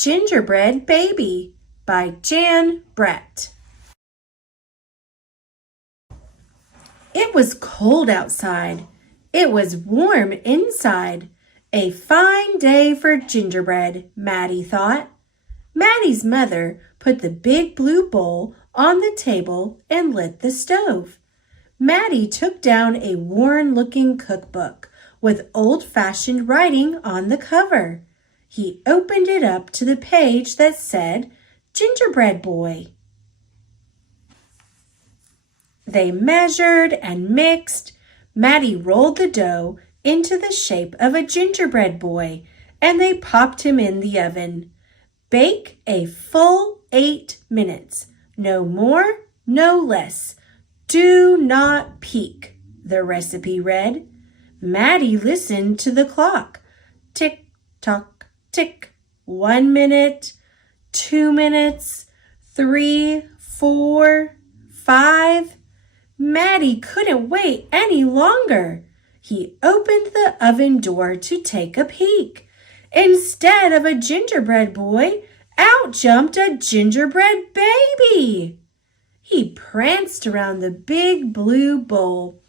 Gingerbread Baby by Jan Brett. It was cold outside. It was warm inside. A fine day for gingerbread, Matti thought. Matti's mother put the big blue bowl on the table and lit the stove. Matti took down a worn-looking cookbook with old-fashioned writing on the cover. He opened it up to the page that said, Gingerbread Boy. They measured and mixed. Matti rolled the dough into the shape of a gingerbread boy, and they popped him in the oven. Bake a full 8 minutes. No more, no less. Do not peek, the recipe read. Matti listened to the clock. Tick, tock, tick. 1 minute, 2 minutes, 3, 4, 5. Matti couldn't wait any longer. He opened the oven door to take a peek. Instead of a gingerbread boy, out jumped a gingerbread baby. He pranced around the big blue bowl.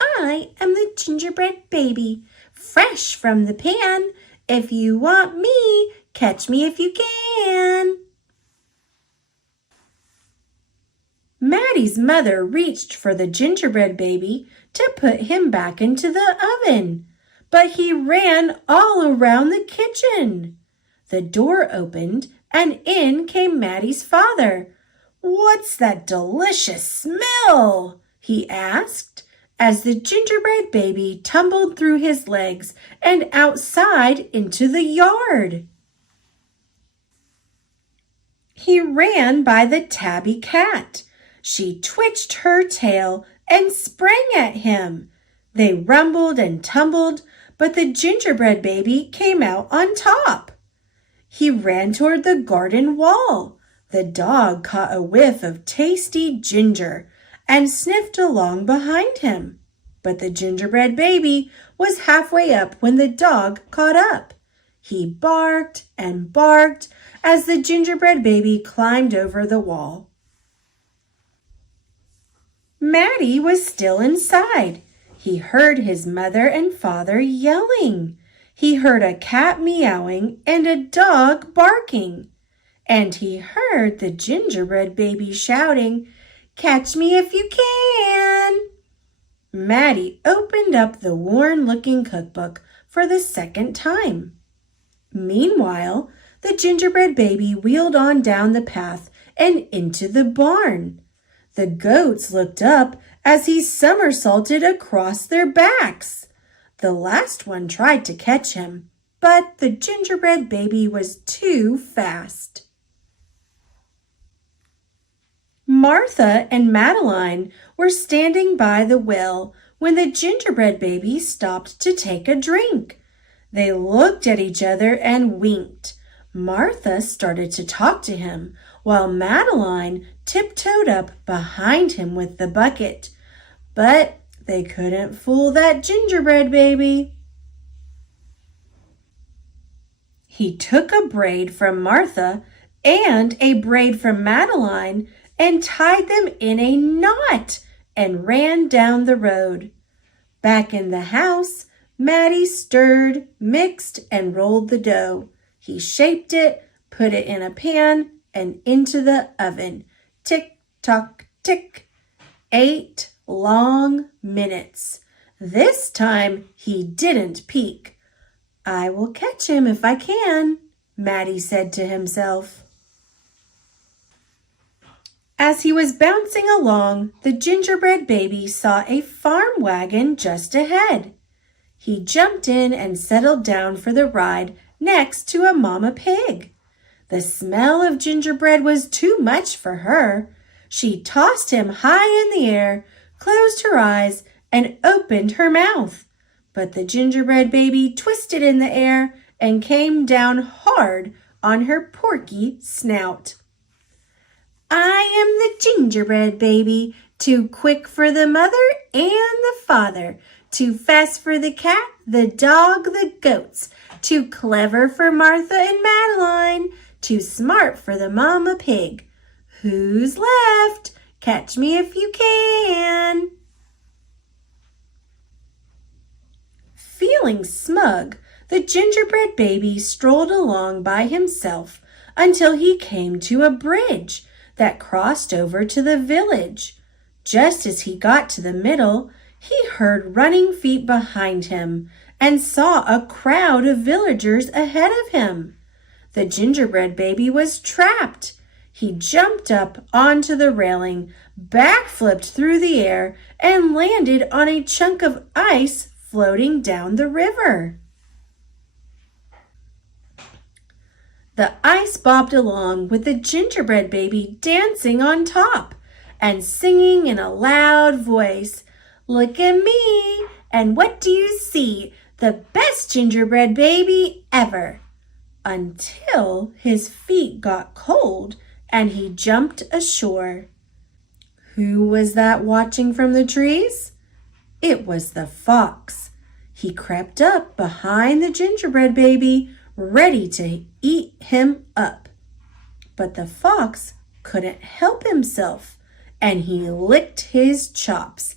I am the gingerbread baby, fresh from the pan. If you want me, catch me if you can. Matti's mother reached for the gingerbread baby to put him back into the oven, but he ran all around the kitchen. The door opened and in came Matti's father. What's that delicious smell? He asked as the gingerbread baby tumbled through his legs and outside into the yard. He ran by the tabby cat. She twitched her tail and sprang at him. They rumbled and tumbled, but the gingerbread baby came out on top. He ran toward the garden wall. The dog caught a whiff of tasty ginger and sniffed along behind him. But the gingerbread baby was halfway up when the dog caught up. He barked and barked as the gingerbread baby climbed over the wall. Matti was still inside. He heard his mother and father yelling. He heard a cat meowing and a dog barking. And he heard the gingerbread baby shouting, "Catch me if you can!" Matti opened up the worn-looking cookbook for the second time. Meanwhile, the gingerbread baby wheeled on down the path and into the barn. The goats looked up as he somersaulted across their backs. The last one tried to catch him, but the gingerbread baby was too fast. Martha and Madeline were standing by the well when the gingerbread baby stopped to take a drink. They looked at each other and winked. Martha started to talk to him, while Madeline tiptoed up behind him with the bucket. But they couldn't fool that gingerbread baby. He took a braid from Martha and a braid from Madeline and tied them in a knot and ran down the road. Back in the house, Matti stirred, mixed, and rolled the dough. He shaped it, put it in a pan, and into the oven. Tick, tock, tick. 8 long minutes. This time he didn't peek. I will catch him if I can, Matti said to himself. As he was bouncing along, the gingerbread baby saw a farm wagon just ahead. He jumped in and settled down for the ride next to a mama pig. The smell of gingerbread was too much for her. She tossed him high in the air, closed her eyes, and opened her mouth. But the gingerbread baby twisted in the air and came down hard on her porky snout. I am the gingerbread baby, too quick for the mother and the father, too fast for the cat, the dog, the goats, too clever for Martha and Madeline, too smart for the mama pig. Who's left? Catch me if you can. Feeling smug, the gingerbread baby strolled along by himself until he came to a bridge that crossed over to the village. Just as he got to the middle, he heard running feet behind him and saw a crowd of villagers ahead of him. The gingerbread baby was trapped. He jumped up onto the railing, backflipped through the air, and landed on a chunk of ice floating down the river. The ice bobbed along with the gingerbread baby dancing on top and singing in a loud voice, "Look at me, and what do you see? The best gingerbread baby ever!" Until his feet got cold and he jumped ashore. Who was that watching from the trees? It was the fox. He crept up behind the gingerbread baby, ready to eat him up. But the fox couldn't help himself, and he licked his chops.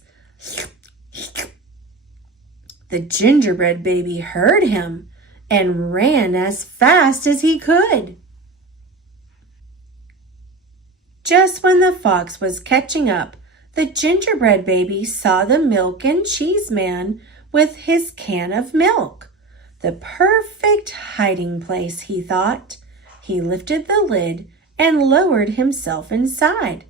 The gingerbread baby heard him and ran as fast as he could. Just when the fox was catching up, the gingerbread baby saw the milk and cheese man with his can of milk. The perfect hiding place, he thought. He lifted the lid and lowered himself inside.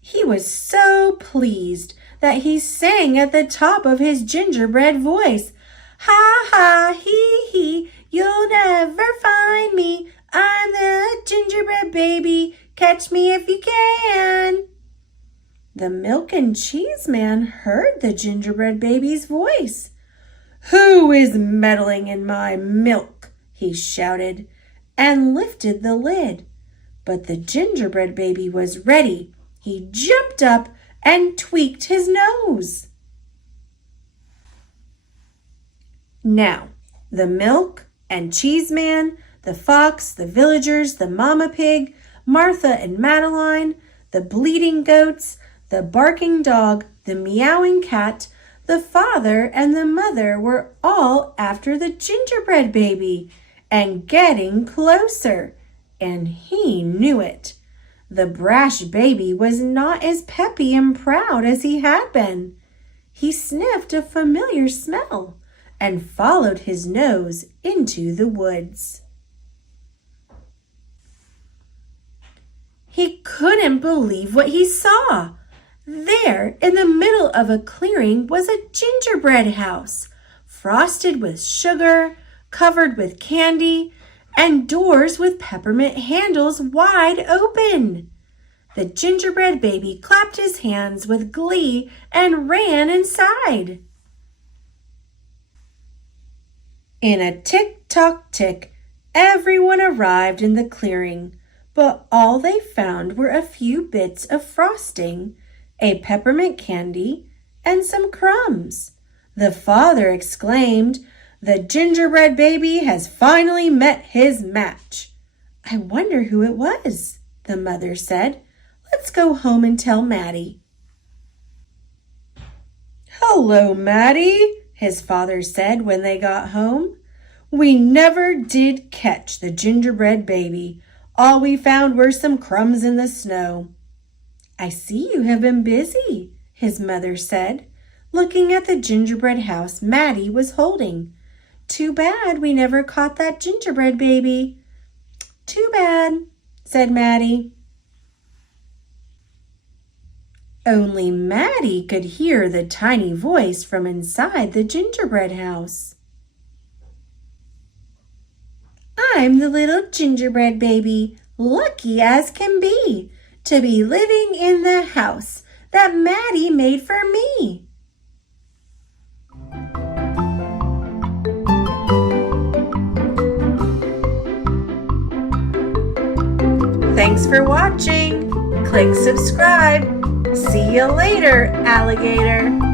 He was so pleased that he sang at the top of his gingerbread voice, "Ha ha, hee hee, you'll never find me. I'm the gingerbread baby, catch me if you can." The milk and cheese man heard the gingerbread baby's voice. "Who is meddling in my milk?" he shouted, and lifted the lid. But the gingerbread baby was ready. He jumped up and tweaked his nose. Now, the milk and cheese man, the fox, the villagers, the mama pig, Martha and Madeline, the bleating goats, the barking dog, the meowing cat, the father and the mother were all after the gingerbread baby and getting closer, and he knew it. The brash baby was not as peppy and proud as he had been. He sniffed a familiar smell and followed his nose into the woods. He couldn't believe what he saw. There, in the middle of a clearing, was a gingerbread house, frosted with sugar, covered with candy, and doors with peppermint handles wide open. The gingerbread baby clapped his hands with glee and ran inside. In a tick-tock-tick, everyone arrived in the clearing, but all they found were a few bits of frosting, a peppermint candy, and some crumbs. The father exclaimed, "The gingerbread baby has finally met his match." "I wonder who it was," the mother said. "Let's go home and tell Matti." "Hello, Matti," his father said when they got home. "We never did catch the gingerbread baby. All we found were some crumbs in the snow." "I see you have been busy," his mother said, looking at the gingerbread house Matti was holding. "Too bad we never caught that gingerbread baby." "Too bad," said Matti. Only Matti could hear the tiny voice from inside the gingerbread house. "I'm the little gingerbread baby, lucky as can be, to be living in the house that Matti made for me." Thanks for watching. Click subscribe. See you later, alligator.